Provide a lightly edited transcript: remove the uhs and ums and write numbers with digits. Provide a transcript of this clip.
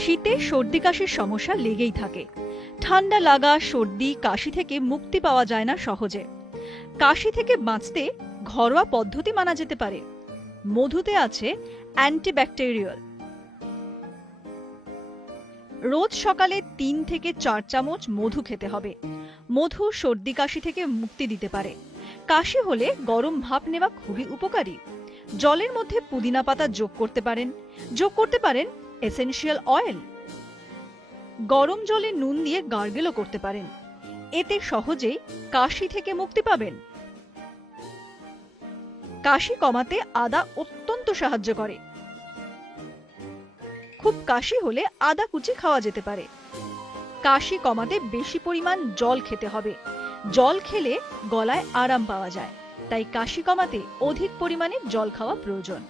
শীতে সর্দি কাশির সমস্যা লেগেই থাকে। ঠান্ডা লাগা, সর্দি, কাশি থেকে মুক্তি পাওয়া যায় না সহজে। কাশি থেকে বাঁচতে ঘরোয়া পদ্ধতি মানা যেতে পারে। মধুতে আছে অ্যান্টিব্যাকটেরিয়াল। রোজ সকালে 3 থেকে 4 চামচ মধু খেতে হবে। মধু সর্দি কাশি থেকে মুক্তি দিতে পারে। কাশি হলে গরম ভাপ নেওয়া খুবই উপকারী। জলের মধ্যে পুদিনা পাতা যোগ করতে পারেন এসেনশিয়াল অয়েল। গরম জলে নুন দিয়ে গার্গেলও করতে পারেন। এতে সহজেই কাশি থেকে মুক্তি পাবেন। কাশি কমাতে আদা অত্যন্ত সাহায্য করে। খুব কাশি হলে আদা কুচি খাওয়া যেতে পারে। কাশি কমাতে বেশি পরিমাণ জল খেতে হবে। জল খেলে গলায় আরাম পাওয়া যায়, তাই কাশি কমাতে অধিক পরিমাণে জল খাওয়া প্রয়োজন।